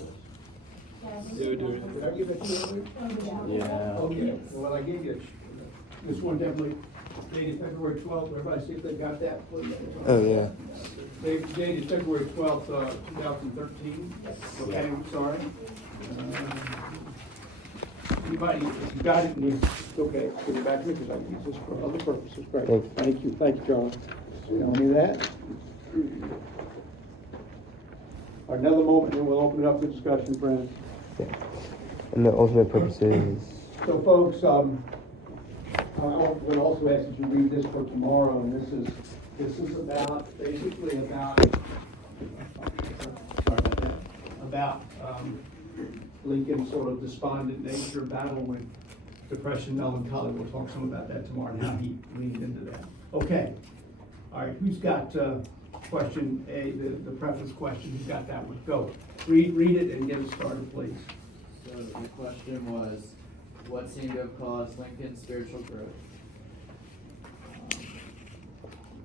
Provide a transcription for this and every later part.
this. Did I give it to you? Yeah. Okay, well, I gave you this one definitely dated February 12th. Everybody see if they got that, please. Oh, yeah. Dated February 12th, 2013. Okay, I'm sorry. Anybody, if you got it, okay, give it back to me because I use this for other purposes. Great. Thank you, Charlie. Tell me that. Another moment, and we'll open it up to discussion, friends. And the ultimate purpose is. So, folks, I would also ask that you read this for tomorrow, and this is about, basically about Lincoln's sort of despondent nature, battle with depression, melancholy. We'll talk some about that tomorrow and how he leaned into that. Okay. All right, who's got question A, the preface question? Who's got that one? Go. Read it and get us started, please. So the question was, what seemed to have caused Lincoln's spiritual growth?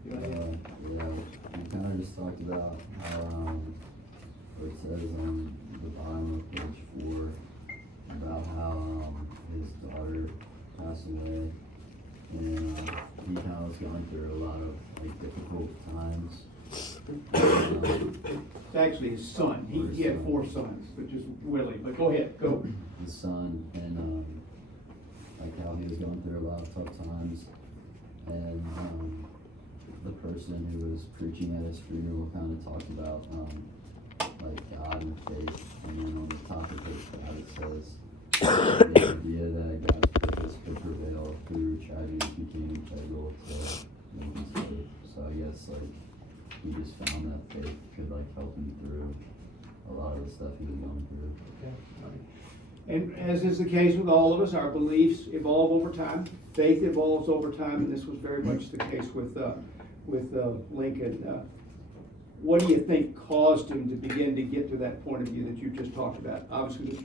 We kind of just talked about how, what it says on the bottom of page 4, about how his daughter passed away, and he kind of was going through a lot of like difficult times. It's actually his son. He had 4 sons, which is Willie. But go ahead, go. His son, and like how he was going through a lot of tough times, and the person who was preaching at his funeral kind of talked about like God and faith, and then on the topic of God it says the idea that God's purpose could prevail through tragedy became integral to Lincoln's faith. So I guess like he just found that faith could like help him through a lot of the stuff he was going through. Okay. All right. And as is the case with all of us, our beliefs evolve over time. Faith evolves over time, and this was very much the case with Lincoln. What do you think caused him to begin to get to that point of view that you just talked about? Obviously, there's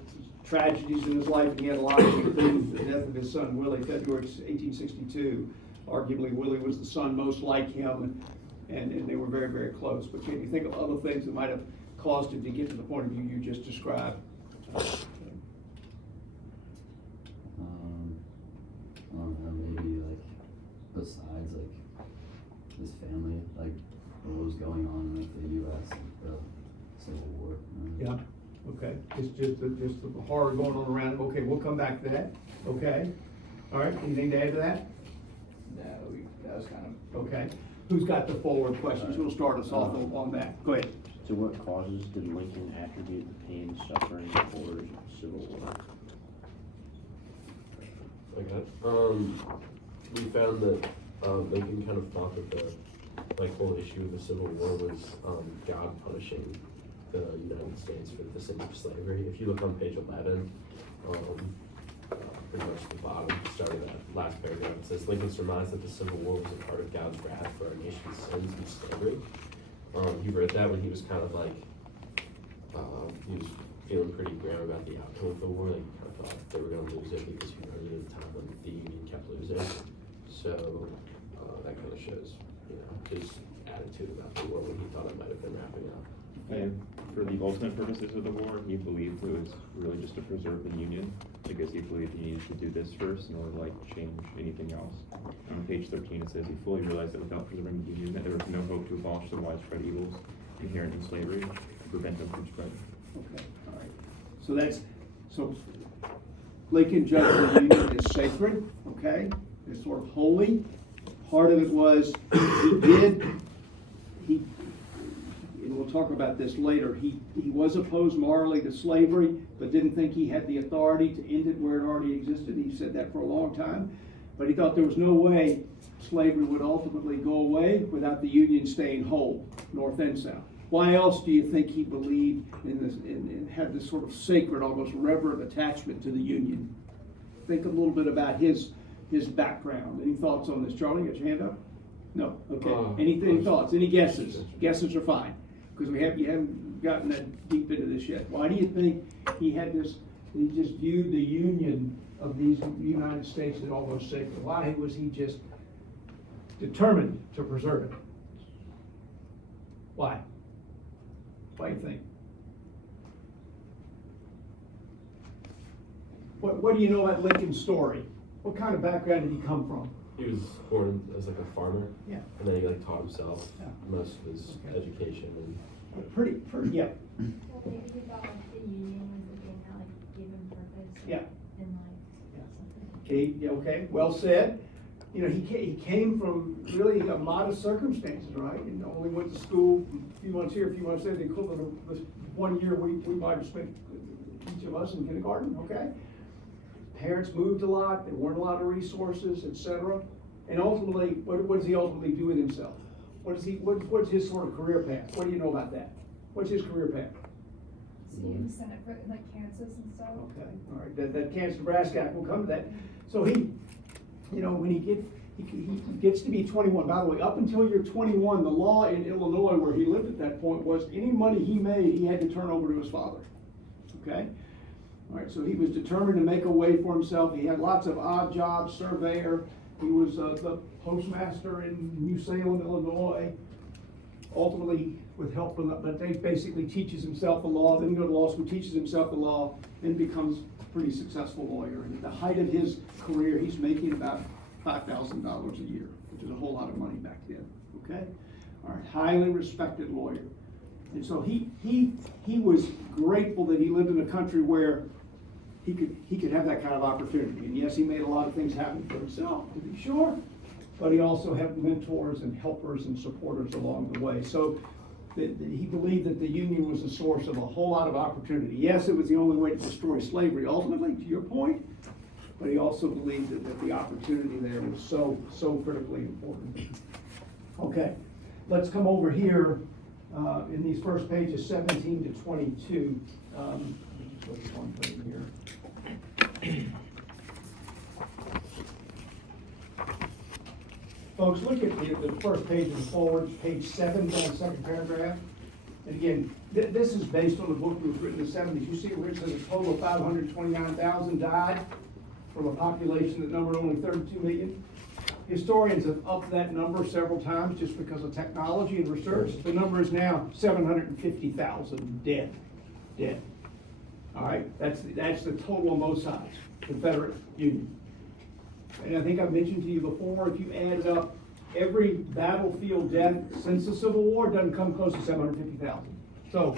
tragedies in his life, and he had a lot of things. The death of his son, Willie, February 1862. Arguably, Willie was the son most like him, and they were very, very close. But can you think of other things that might have caused him to get to the point of view you just described? I don't know, maybe like besides like his family, like what was going on in like the U.S. like the Civil War. Yeah. Okay. It's just the horror going on around him. Okay, we'll come back to that. Okay. All right. Anything to add to that? No, that was kind of Okay. Who's got the forward questions? We'll start us off on that. Go ahead. So what causes did Lincoln attribute the pain and suffering for the Civil War? Okay. We found that Lincoln kind of thought that the whole issue of the Civil War was God punishing the United States for the sin of slavery. If you look on page 11, pretty much the bottom, start of that last paragraph, it says Lincoln surmised that the Civil War was a part of God's wrath for our nation's sins and slavery. He wrote that when he was kind of like, he was feeling pretty grim about the outcome of the war. Like, he kind of thought they were going to lose it because he was at the time when the Union kept losing. So that kind of shows, his attitude about the war when he thought it might have been wrapping up. And for the ultimate purposes of the war, he believed it was really just to preserve the Union, because he believed he needed to do this first in order to change anything else. On page 13 it says he fully realized that without preserving the Union, that there was no hope to abolish the widespread evils inherent in slavery to prevent them from spreading. Okay. All right. So Lincoln judged the Union as sacred. Okay. It's sort of holy. Part of it was and we'll talk about this later, he was opposed morally to slavery, but didn't think he had the authority to end it where it already existed. He said that for a long time, but he thought there was no way slavery would ultimately go away without the Union staying whole, North and South. Why else do you think he believed in this and had this sort of sacred, almost reverent attachment to the Union? Think a little bit about his background. Any thoughts on this? Charlie, got your hand up? No. Okay. Any thoughts? Any guesses? Guesses are fine, because you haven't gotten that deep into this yet. Why do you think he had this? He just viewed the union of these United States as almost sacred. Why was he just determined to preserve it? Why? Why do you think? What do you know about Lincoln's story? What kind of background did he come from? He was born as like a farmer. Yeah. And then he like taught himself Yeah. most of his Okay. education and. Pretty, yeah, Well, maybe he thought like the union was the thing that like gave him purpose. Yeah. And like something. okay, yeah, okay, well said. You know, he came from really modest circumstances, right? And only went to school a few months here, a few months there, the equivalent of the 1 year we might have spent, each of us in kindergarten, okay? Parents moved a lot, there weren't a lot of resources, et cetera. And ultimately, what does he ultimately do with himself? What's his sort of career path? What do you know about that? What's his career path? So you Senate for like Kansas and stuff? Okay, all right, that Kansas Nebraska Act, we'll come to that. So he, you know, when he gets to be 21, by the way, up until you're 21, the law in Illinois where he lived at that point was any money he made, he had to turn over to his father, okay? All right, so he was determined to make a way for himself. He had lots of odd jobs, surveyor. He was the postmaster in New Salem, Illinois. Ultimately, with help from, but they basically teaches himself the law, then go to law school, teaches himself the law, then becomes a pretty successful lawyer. And at the height of his career, he's making about $5,000 a year, which is a whole lot of money back then, okay? All right, highly respected lawyer. And so he was grateful that he lived in a country where he could have that kind of opportunity. And yes, he made a lot of things happen for himself, to be sure, but he also had mentors and helpers and supporters along the way. So that he believed that the Union was the source of a whole lot of opportunity. Yes, it was the only way to destroy slavery, ultimately, to your point, but he also believed that the opportunity there was so critically important. Okay, let's come over here in these first pages, 17 to 22. Let me just look at one thing here. Folks, look at the first page and forward, page 7, down the second paragraph. And again, this is based on a book that was written in the 70s. You see where it says a total of 529,000 died from a population that numbered only 32 million. Historians have upped that number several times just because of technology and research. The number is now 750,000 dead. All right, that's the total on both sides, Confederate Union. And I think I've mentioned to you before, if you added up every battlefield death since the Civil War, it doesn't come close to 750,000. So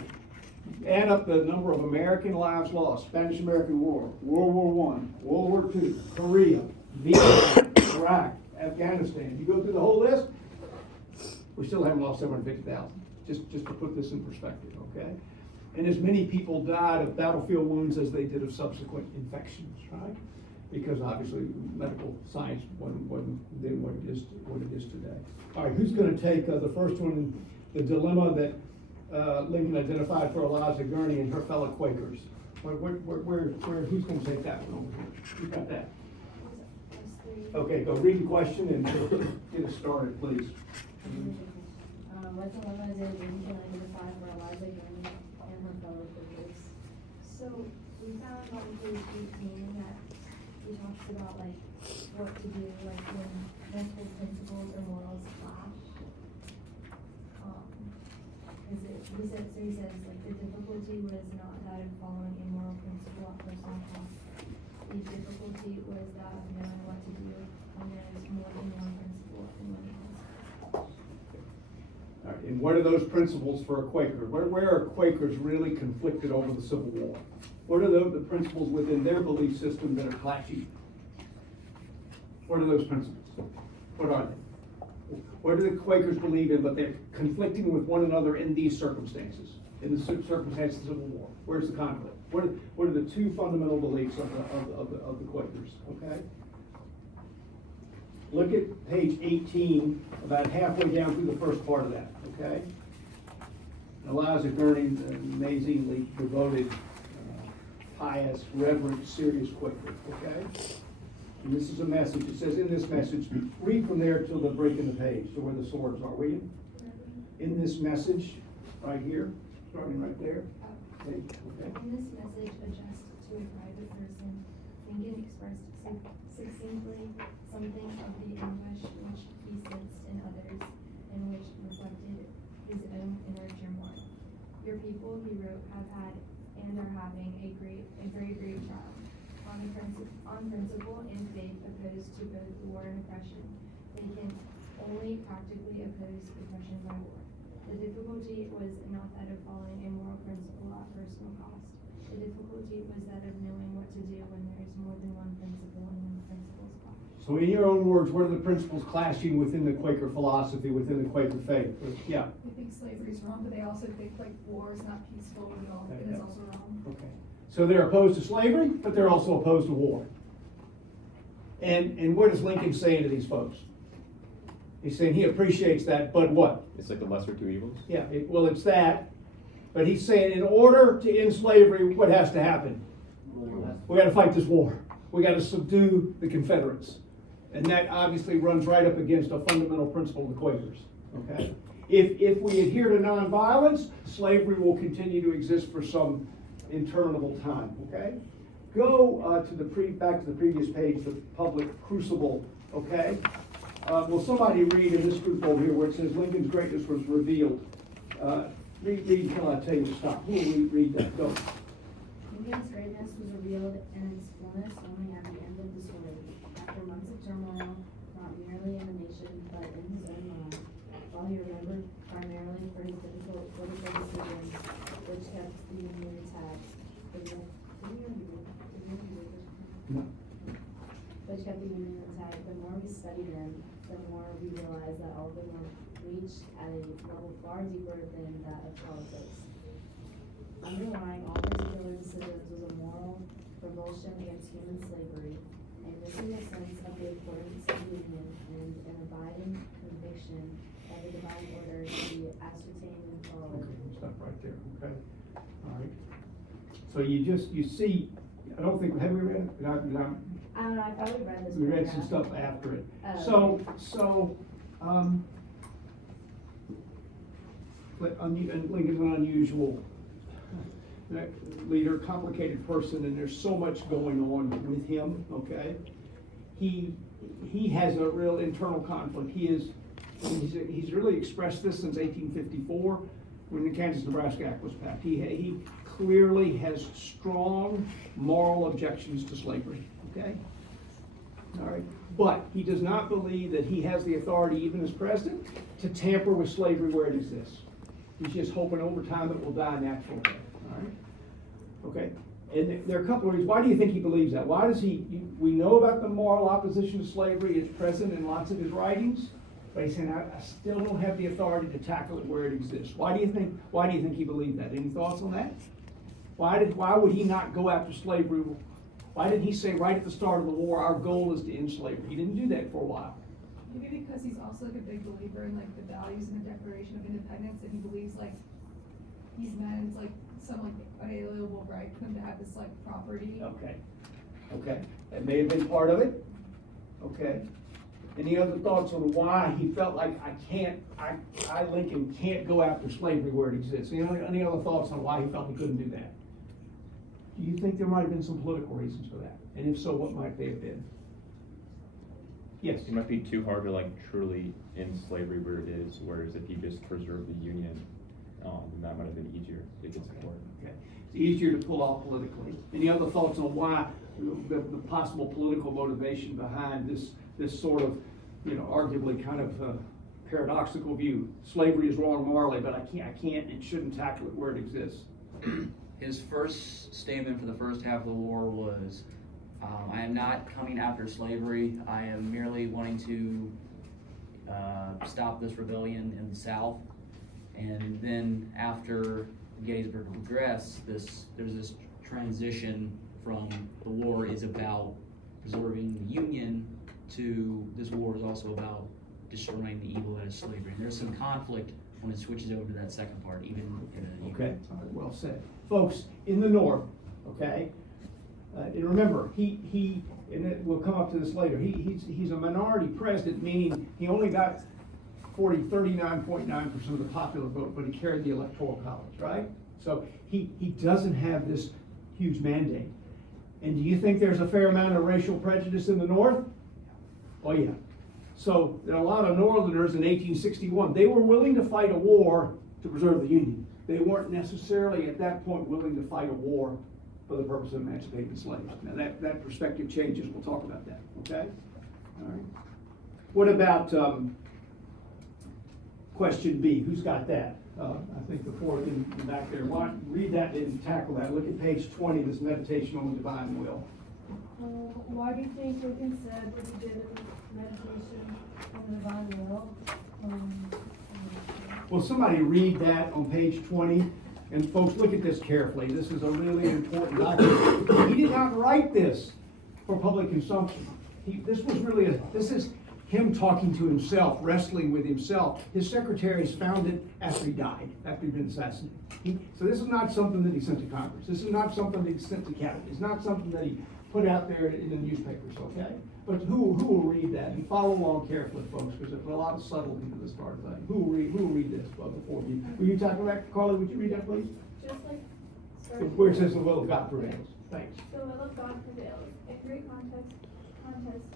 add up the number of American lives lost: Spanish-American War, World War I, World War II, Korea, Vietnam, Iraq, Afghanistan. You go through the whole list, we still haven't lost 750,000. Just to put this in perspective, okay? And as many people died of battlefield wounds as they did of subsequent infections, right? Because obviously medical science wasn't then what it is today. All right, who's going to take the first one, the dilemma that Lincoln identified for Eliza Gurney and her fellow Quakers? Who's going to take that one over here? Who got that? Okay, go read the question and get us started, please. What dilemma did Lincoln identify for Eliza Gurney and her fellow Quakers? So we found on page 18 that he talks about like what to do like when multiple principles or morals clash. He says like the difficulty was not that of following a moral principle at first thought. The difficulty was that of knowing what to do when there is more than one principle and one principle. All right, and what are those principles for a Quaker? Where are Quakers really conflicted over the Civil War? What are the principles within their belief system that are clashing? What are those principles? What are they? What do the Quakers believe in, but they're conflicting with one another in these circumstances, in the circumstances of the Civil War? Where's the conflict? What are the two fundamental beliefs of the Quakers? Okay. Look at page 18, about halfway down through the first part of that. Okay. Eliza Gurney, amazingly devoted, pious, reverent, serious Quaker. Okay. And this is a message. It says in this message, read from there till the break in the page, to where the swords are, will you? In this message, right here, starting right there. Okay. In this message addressed to a private person, Lincoln expressed succinctly something of the anguish which he sensed in others, and which reflected his own inner turmoil. Your people, he wrote, have had and are having a very great trial. On the on principle and faith opposed to both war and oppression. They can only practically oppose oppression by war. The difficulty was not that of following a moral principle at personal cost. The difficulty was that of knowing what to do when there is more than one principle and when principles clash. So in your own words, what are the principles clashing within the Quaker philosophy, within the Quaker faith? Yeah. They think slavery is wrong, but they also think like war is not peaceful at all, and it's also wrong. Okay. So they're opposed to slavery, but they're also opposed to war. And what is Lincoln saying to these folks? He's saying he appreciates that, but what? It's like the lesser two evils. Yeah, well, it's that. But he's saying in order to end slavery, what has to happen? We got to fight this war. We got to subdue the Confederates. And that obviously runs right up against a fundamental principle of the Quakers. Okay? If we adhere to nonviolence, slavery will continue to exist for some interminable time. Okay? Go back to the previous page, the public crucible. Okay? Will somebody read in this group over here where it says Lincoln's greatness was revealed? Read until I tell you to stop. Who will read that? Go. Lincoln's greatness was revealed in its fullness only at the end of the story. After months of turmoil, not merely in the nation, but in his own mind, while he remembered primarily for his difficult political decisions, which kept the Union intact. No. Which kept the Union intact. The more we studied them, the more we realized that all of them were reached at a level far deeper than that of politics. Underlying all particular decisions was a moral revulsion against human slavery, a missing sense of the importance of union, and an abiding conviction that the divine order should be ascertained and followed. Okay, we'll stop right there. Okay. All right. So you see, I don't think, have we read it? I don't know, I probably read this. We read some paragraph. stuff after it. And Lincoln's an unusual leader, complicated person, and there's so much going on with him, okay? He has a real internal conflict. He's really expressed this since 1854 when the Kansas-Nebraska Act was passed. He clearly has strong moral objections to slavery, okay? All right, but he does not believe that he has the authority, even as president, to tamper with slavery where it exists. He's just hoping over time it will die a natural death, all right? Okay, and there are a couple of reasons. Why do you think he believes that? Why does we know about the moral opposition to slavery. It's present in lots of his writings, but he's saying, I still don't have the authority to tackle it where it exists. Why do you think he believed that? Any thoughts on that? Why would he not go after slavery? Why didn't he say right at the start of the war, our goal is to end slavery? He didn't do that for a while. Maybe because he's also like a big believer in like the values in the Declaration of Independence, and he believes like these men, it's like some like unalienable right for them to have this like property. Okay, that may have been part of it. Okay. Any other thoughts on why he felt like Lincoln can't go after slavery where it exists? Any other thoughts on why he felt he couldn't do that? Do you think there might have been some political reasons for that? And if so, what might they have been? Yes. It might be too hard to like truly end slavery where it is, whereas if you just preserve the Union, that might have been easier to get support. Okay. It's easier to pull off politically. Any other thoughts on why the possible political motivation behind this sort of, arguably kind of paradoxical view? Slavery is wrong morally, but I can't and shouldn't tackle it where it exists. His first statement for the first half of the war was, I am not coming after slavery. I am merely wanting to stop this rebellion in the South. And then after Gettysburg Address, there's this transition from the war is about preserving the Union to this war is also about destroying the evil that is slavery. And there's some conflict when it switches over to that second part, even in the Okay, all right, well said. Folks, in the North, okay, and remember, and we'll come up to this later, he's a minority president, meaning he only got 39.9% of the popular vote, but he carried the electoral college, right? So he doesn't have this huge mandate. And do you think there's a fair amount of racial prejudice in the North? Oh yeah. So there are a lot of Northerners in 1861. They were willing to fight a war to preserve the Union. They weren't necessarily at that point willing to fight a war for the purpose of emancipating the slaves. Now, that perspective changes, we'll talk about that, okay? All right. What about, question B? Who's got that? I think the fourth in back there. Why don't you read that and tackle that? Look at page 20, this meditation on the divine will. Why do you think Lincoln said what he did in meditation on the divine will? Will somebody read that on page 20? And folks, look at this carefully. This is a really important document. He did not write this for public consumption. This is him talking to himself, wrestling with himself. His secretaries found it after he died, after he'd been assassinated. So this is not something that he sent to Congress. This is not something that he sent to cabinet. It's not something that he put out there in the newspapers, okay? But who will read that? And follow along carefully, folks, because there's a lot of subtlety to this part of the thing. Who will read this before you? Will you talk about, Carly, would you read that, please? Just like, Where it says the will of God prevails. Thanks. the will of God prevails. In great contest,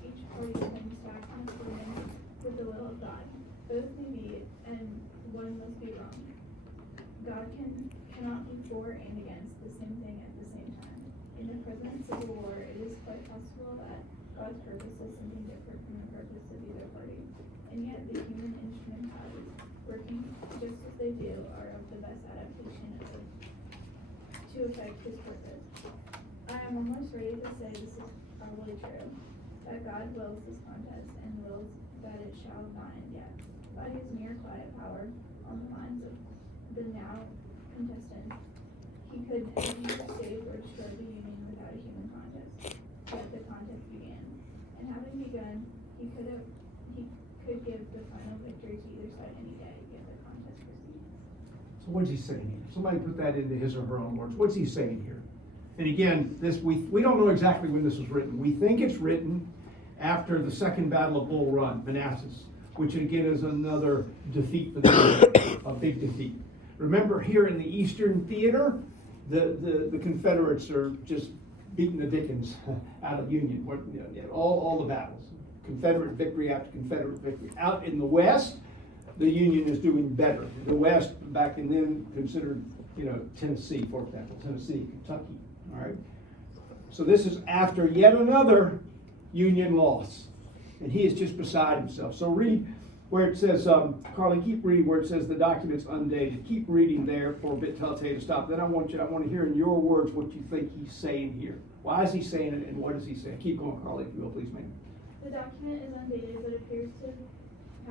each party attempts to act in accordance with the will of God. Both may be, and one must be wrong. God cannot be for and against the same thing at the same time. In the present civil war, it is quite possible that God's purpose is something different from the purpose of either party. And yet the human instrumentalities working just as they do are of the best adaptation to effect his purpose. I am almost ready to say this is probably true, that God wills this contest and wills that it shall not end yet. By his mere quiet power on the minds of the now contestants, he could neither save or destroy the Union without a human contest. Yet the contest began, and having begun, he could give the final victory to either side any day, yet the contest proceeds. So what's he saying here? Somebody put that into his or her own words. What's he saying here? And again, we don't know exactly when this was written. We think it's written after the Second Battle of Bull Run, Manassas, which again is another defeat for the a big defeat. Remember, here in the Eastern Theater, the Confederates are just beating the dickens out of Union. All the battles, Confederate victory after Confederate victory. Out in the West, the Union is doing better. The West, back in then, considered, Tennessee, for example, Tennessee, Kentucky. All right. So this is after yet another Union loss, and he is just beside himself. So read where it says, Carly, keep reading where it says the document's undated. Keep reading there for a bit till I tell you to stop. Then I want to hear in your words what you think he's saying here. Why is he saying it, and what is he saying? Keep going, Carly, if you will, please, ma'am. The document is undated, but appears to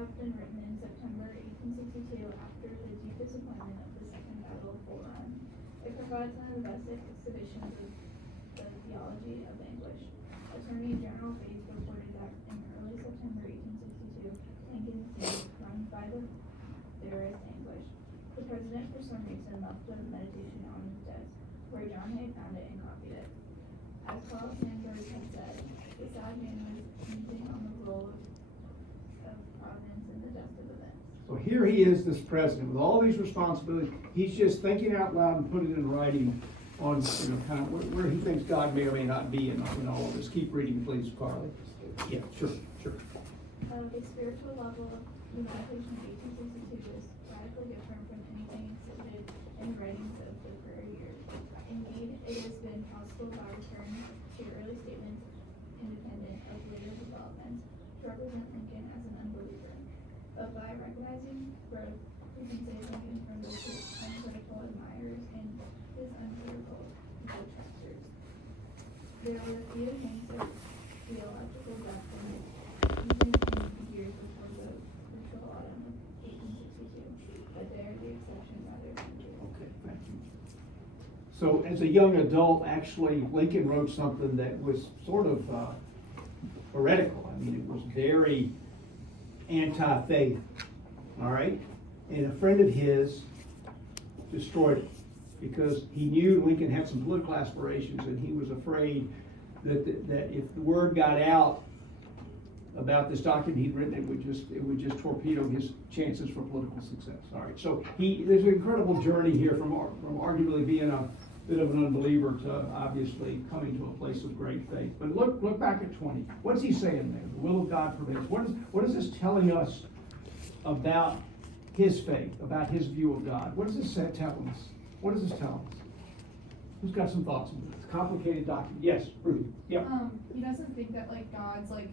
have been written in September 1862 after the deep disappointment of the Second Battle of Bull Run. It provides one of the best exhibitions of the theology of the English. Attorney General Bates reported that in early September 1862, Lincoln seemed run by the theorist English. The president, for some reason, left the meditation on his desk, where John Hay found it and copied it. As Carl Sandburg had said, the sad man was musing on the role of providence in the dust of events. So here he is, this president, with all these responsibilities. He's just thinking out loud and putting it in writing on, kind of where he thinks God may or may not be in all of this. Keep reading, please, Carly. Yeah, sure. The spiritual level of the meditation of 1862 is radically different from anything exhibited in the writings of the prior years. Indeed, it has been possible by return to early statements independent of later developments to represent Lincoln as an unbeliever. But by recognizing growth, we can save Lincoln from both his uncritical admirers and his uncritical detractors. There were a few hints of theological depth in it, even in years before the crucial autumn of 1862, but they're the exception rather than the rule. Okay, thank you. So as a young adult, actually, Lincoln wrote something that was sort of heretical. I mean, it was very anti-faith, all right? And a friend of his destroyed it because he knew Lincoln had some political aspirations, and he was afraid that if the word got out about this document he'd written, it would just torpedo his chances for political success. All right, so there's an incredible journey here from arguably being a bit of an unbeliever to obviously coming to a place of great faith. But look back at 20. What's he saying there? The will of God prevails. What is this telling us about his faith, about his view of God? What does this telling us? What does this tell us? Who's got some thoughts? It's a complicated document. Yes, Rudy. Yep. He doesn't think that like God's like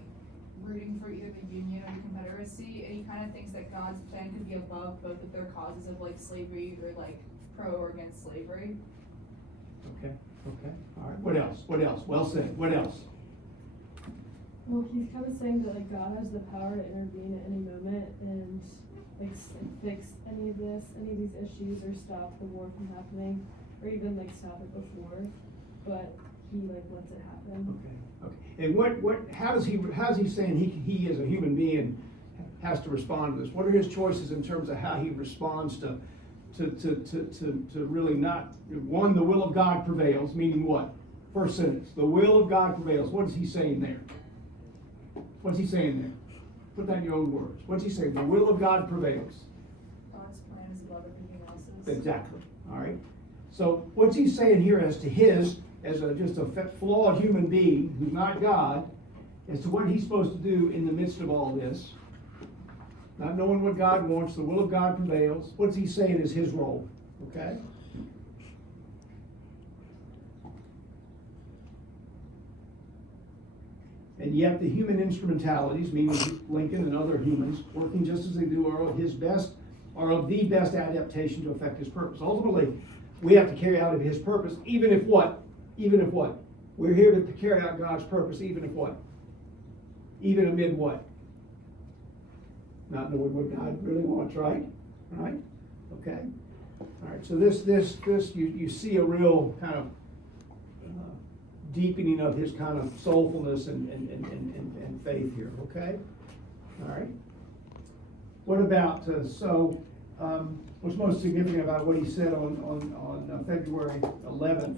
rooting for either the Union or the Confederacy, and he kind of thinks that God's plan could be above both of their causes of like slavery or like pro or against slavery. Okay, all right. What else? Well said. What else? Well, he's kind of saying that like God has the power to intervene at any moment and like fix any of these issues, or stop the war from happening, or even like stop it before, but he like lets it happen. Okay. And how's he saying he as a human being has to respond to this? What are his choices in terms of how he responds to really not, one, the will of God prevails, meaning what? First sentence, the will of God prevails. What is he saying there? What's he saying there? Put that in your own words. What's he saying? The will of God prevails. God's plan is above everything else's. Exactly. All right. So what's he saying here as to his, as just a flawed human being who's not God, as to what he's supposed to do in the midst of all this? Not knowing what God wants, the will of God prevails. What's he saying is his role? Okay? And yet the human instrumentalities, meaning Lincoln and other humans, working just as they do, are of the best adaptation to effect his purpose. Ultimately, we have to carry out of his purpose, even if what? Even if what? We're here to carry out God's purpose, even if what? Even amid what? Not knowing what God really wants, right? Right? Okay. All right, so this you see a real kind of deepening of his kind of soulfulness and faith here, okay? All right. What about, what's most significant about what he said on February 11th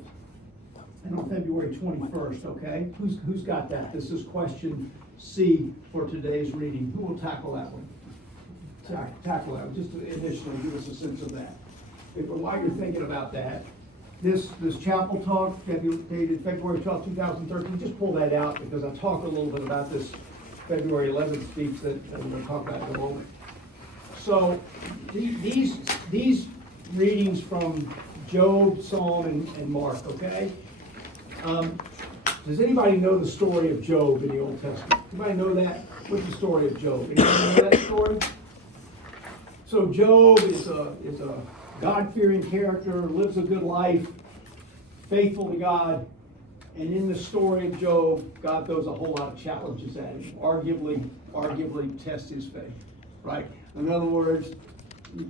and on February 21st, okay? Who's got that? This is question C for today's reading. Who will tackle that one? Tackle that one, just to initially give us a sense of that. While you're thinking about that, this chapel talk, dated February 12, 2013, just pull that out because I talked a little bit about this February 11th speech that I'm going to talk about in a moment. So these readings from Job, Psalm, and Mark, okay? Does anybody know the story of Job in the Old Testament? Anybody know that? What's the story of Job? Anybody know that story? So Job is a God-fearing character, lives a good life, faithful to God, and in the story of Job, God throws a whole lot of challenges at him, arguably tests his faith, right? In other words,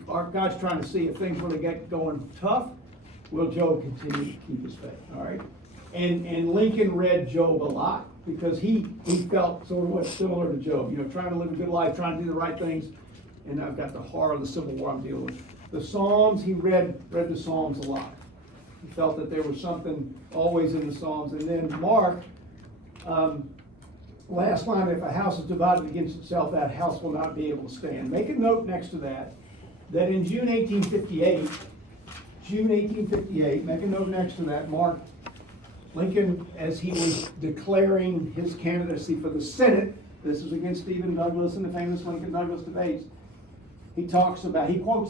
God's trying to see if things really get going tough, will Job continue to keep his faith, all right? And Lincoln read Job a lot because he felt sort of what's similar to Job, trying to live a good life, trying to do the right things, and I've got the horror of the Civil War I'm dealing with. The Psalms, he read the Psalms a lot. He felt that there was something always in the Psalms. And then Mark, last line, if a house is divided against itself, that house will not be able to stand. Make a note next to that in June 1858, make a note next to that, Mark, Lincoln, as he was declaring his candidacy for the Senate, this is against Stephen Douglas and the famous Lincoln-Douglas debates, he quotes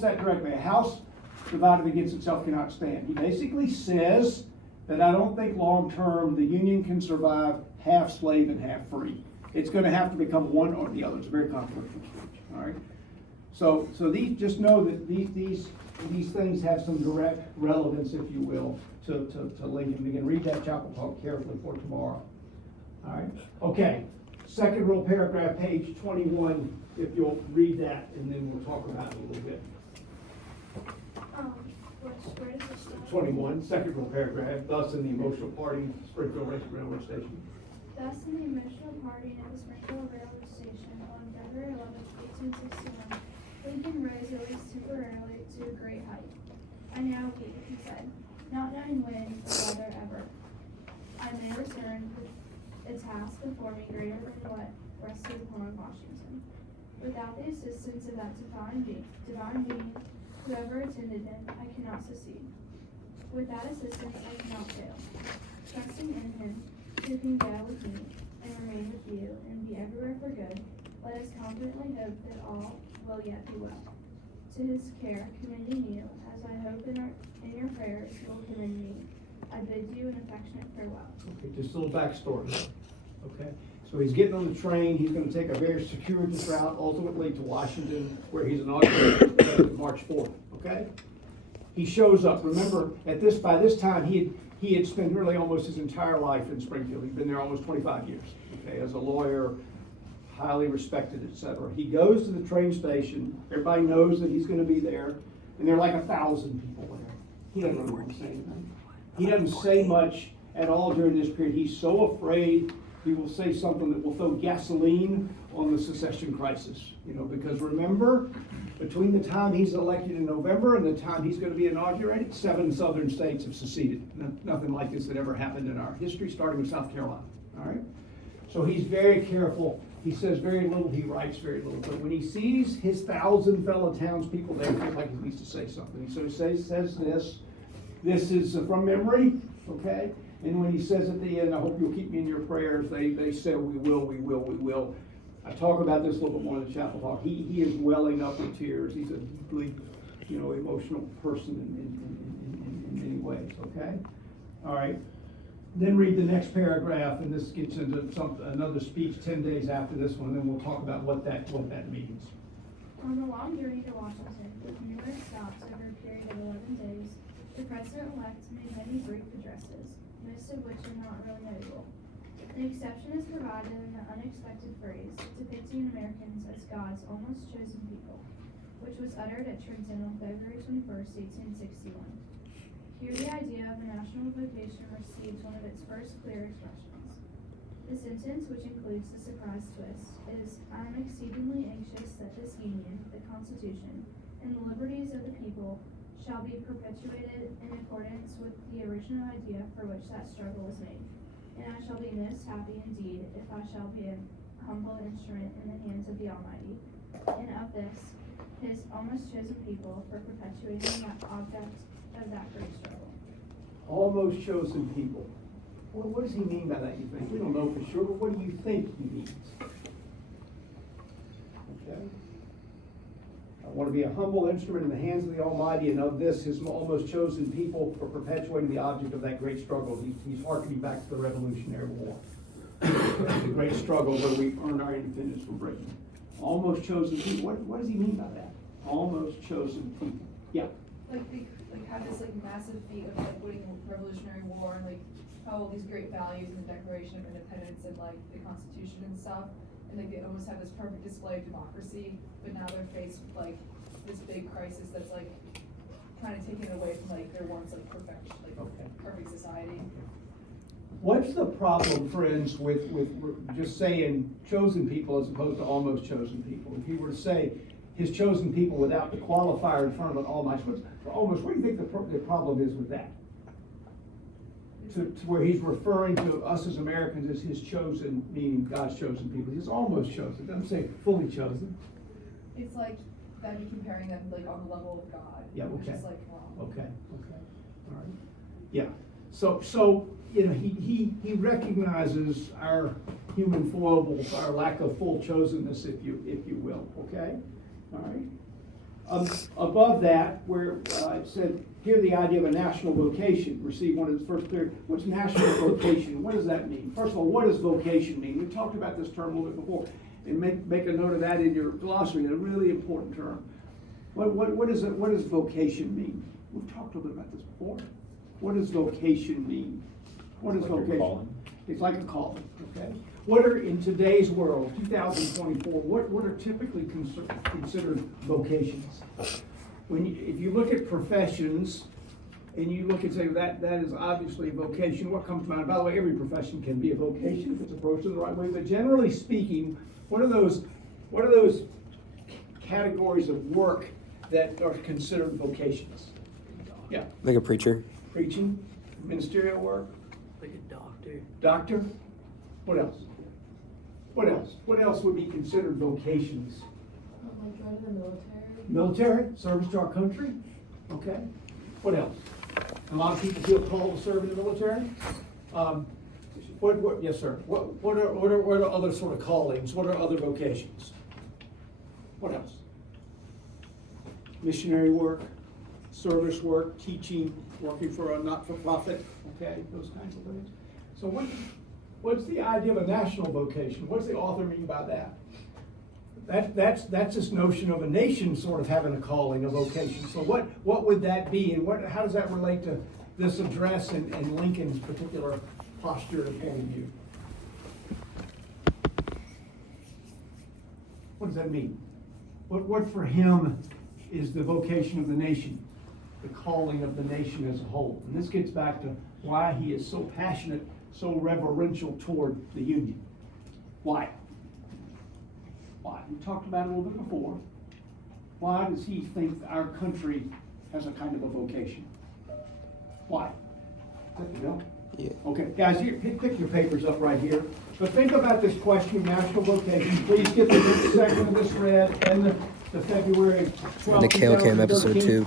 that directly, a house divided against itself cannot stand. He basically says that I don't think long-term the Union can survive half slave and half free. It's going to have to become one or the other. It's a very controversial speech, all right? So these, just know that these things have some direct relevance, if you will, to Lincoln. Again, read that chapel talk carefully for tomorrow, all right? Okay, second row paragraph, page 21, if you'll read that, and then we'll talk about it a little bit. Where does it start? 21, second row paragraph, thus in the emotional party, Springfield Railroad Station. Thus, in the emotional party at the Springfield Railroad Station on February 11, 1861, Lincoln rose at least temporarily to a great height. I now weep, he said, not knowing when or whether ever I may return with a task before me greater than what rested upon Washington. Without the assistance of that divine being, whoever attended him, I cannot succeed. With that assistance, I cannot fail. Trusting in him, who can go with me, and remain with you, and be everywhere for good, let us confidently hope that all will yet be well. To his care, commending you, as I hope in your prayers you will commend me, I bid you an affectionate farewell. Okay, just a little backstory, okay? So he's getting on the train, he's gonna take a very circuitous route ultimately to Washington, where he's inaugurated March 4th, okay? He shows up, remember, by this time, he had spent really almost his entire life in Springfield. He'd been there almost 25 years, okay, as a lawyer, highly respected, etc. He goes to the train station, everybody knows that he's gonna be there, and there are like 1,000 people there. He doesn't really want to say anything. He doesn't say much at all during this period. He's so afraid he will say something that will throw gasoline on the secession crisis. Because remember, between the time he's elected in November and the time he's going to be inaugurated, 7 southern states have seceded. Nothing like this had ever happened in our history, starting with South Carolina. All right? So he's very careful. He says very little, he writes very little. But when he sees his 1,000 fellow townspeople there, he feels like he needs to say something. So he says this. This is from memory, okay? And when he says at the end, I hope you'll keep me in your prayers, they say, we will. I talk about this a little bit more in the chapel talk. He is welling up with tears. He's a deeply, emotional person in many ways, okay? All right. Then read the next paragraph, and this gets into another speech 10 days after this one, and then we'll talk about what that means. On the long journey to Washington, with numerous stops over a period of 11 days, the president-elect made many brief addresses, most of which are not really notable. An exception is provided in the unexpected phrase, depicting Americans as God's almost chosen people, which was uttered at Trenton on February 21st, 1861. Here the idea of a national vocation receives one of its first clear expressions. The sentence, which includes the surprise twist, is, I am exceedingly anxious that this Union, the Constitution, and the liberties of the people shall be perpetuated in accordance with the original idea for which that struggle was made. And I shall be most happy indeed if I shall be an humble instrument in the hands of the Almighty, and of this, his almost chosen people, for perpetuating that object of that great struggle. Almost chosen people. Well, what does he mean by that, you think? We don't know for sure, but what do you think he means? Okay. I want to be a humble instrument in the hands of the Almighty, and of this, his almost chosen people, for perpetuating the object of that great struggle. He's hearkening back to the Revolutionary War. The great struggle where we earned our independence from Britain. Almost chosen people. What does he mean by that? Almost chosen people. Yeah. They have this massive feat of winning the Revolutionary War and how all these great values in the Declaration of Independence and the Constitution and stuff. And they almost have this perfect display of democracy, but now they're faced with this big crisis that's kind of taking it away from their once perfection, perfect society. What's the problem, friends, with just saying chosen people as opposed to almost chosen people? If you were to say his chosen people without the qualifier in front of an almost, what do you think the problem is with that? To where he's referring to us as Americans as his chosen, meaning God's chosen people. He's almost chosen. It doesn't say fully chosen. It's that you're comparing them on the level of God. Yeah, okay. Which is wrong. Okay. All right. Yeah. So he recognizes our human foibles, our lack of full chosenness, if you will. Okay. All right. Above that, where it said, here the idea of a national vocation, receive one of the first clear. What's national vocation? What does that mean? First of all, what does vocation mean? We've talked about this term a little bit before. And make a note of that in your glossary, a really important term. What does vocation mean? We've talked a little bit about this before. What does vocation mean? What is vocation? It's like a calling, okay? What are, in today's world, 2024, what are typically considered vocations? If you look at professions, and you look and say that is obviously a vocation, what comes to mind? By the way, every profession can be a vocation if it's approached in the right way, but generally speaking, what are those categories of work that are considered vocations? Yeah. Like a preacher. Preaching, ministerial work. Like a doctor. Doctor. What else? What else? What else would be considered vocations? Joining the military. Military, service to our country. Okay. What else? A lot of people feel called to serve in the military. Yes, sir. What are other sort of callings? What are other vocations? What else? Missionary work, service work, teaching. working for a not-for-profit, okay, those kinds of things. So what's the idea of a national vocation? What's the author mean by that? That's this notion of a nation sort of having a calling, a vocation. So what would that be, and how does that relate to this address and Lincoln's particular posture and point of view? What does that mean? What for him is the vocation of the nation, the calling of the nation as a whole? And this gets back to why he is so passionate, so reverential toward the Union. Why? Why? We talked about it a little bit before. Why does he think our country has a kind of a vocation? Why? You know? Yeah. Okay, guys, pick your papers up right here. But think about this question of national vocation. Please get the section of this read and the February 12th. The Cale Cam episode 2.